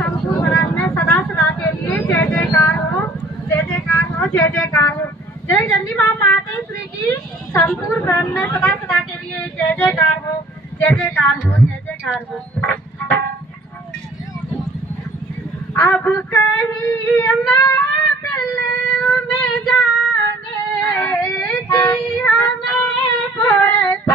संपूर्ण में सदा सदा के लिए जय जयकार हो, जय जयकार हो, जय जयकार हो। जय चंडी माँ मातेश्वरी की संपूर्ण ब्रह्म में सदा सदा के लिए जय जयकार हो, जय जयकार हो, जय जयकार हो। अब कहीं ना दिल में जाने की हमें फुर्सत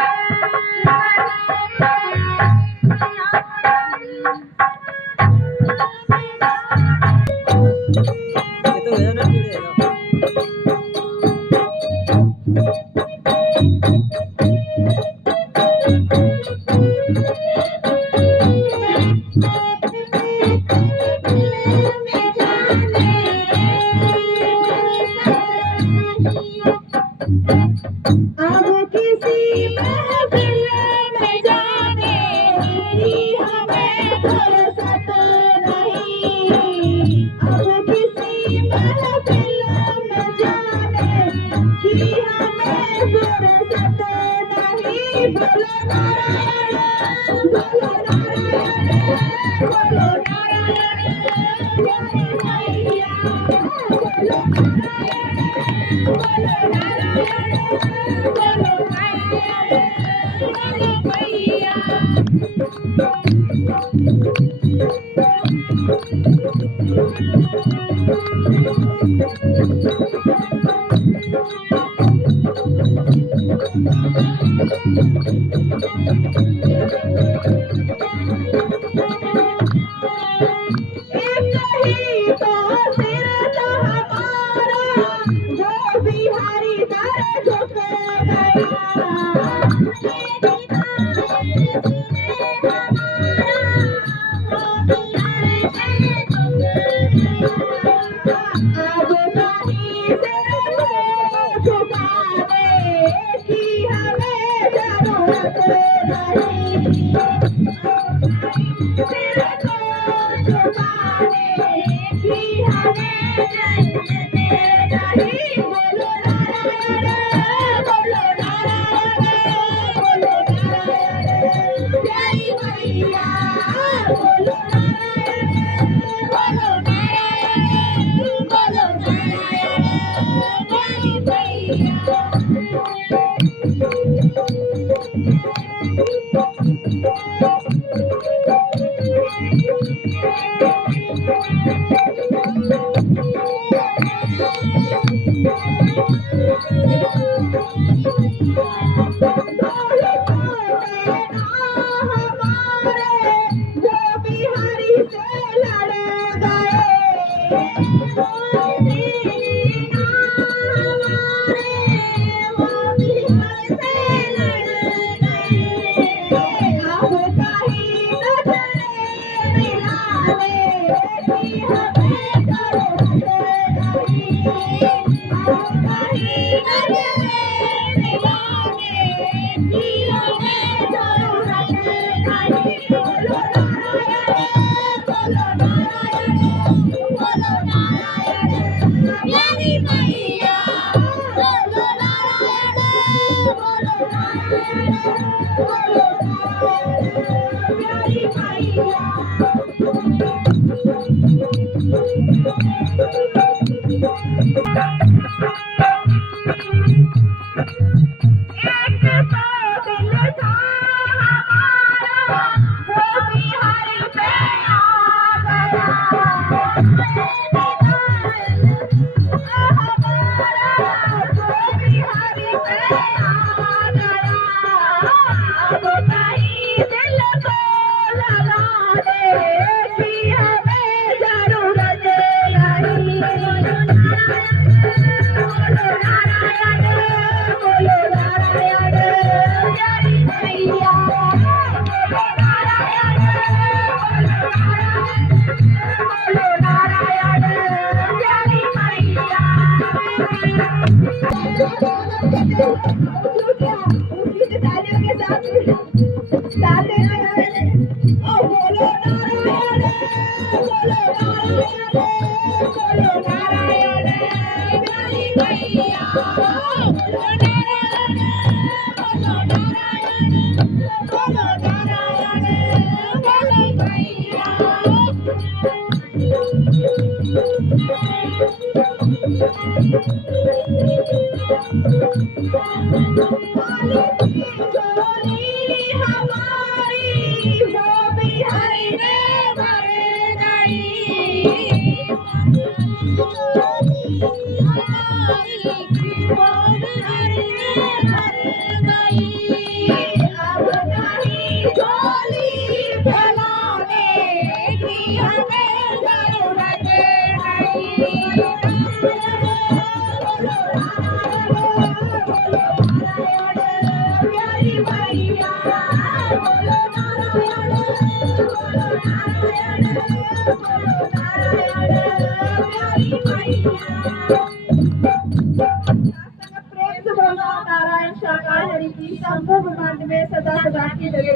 प्रेम से बोलो नारायण शाकाल हरि की शंभु ब्रह्मांड में सदा सदा की जगह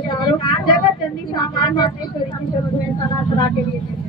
जगत जननी सामान मातेश्वरी की शब्द में सदा सदा के लिए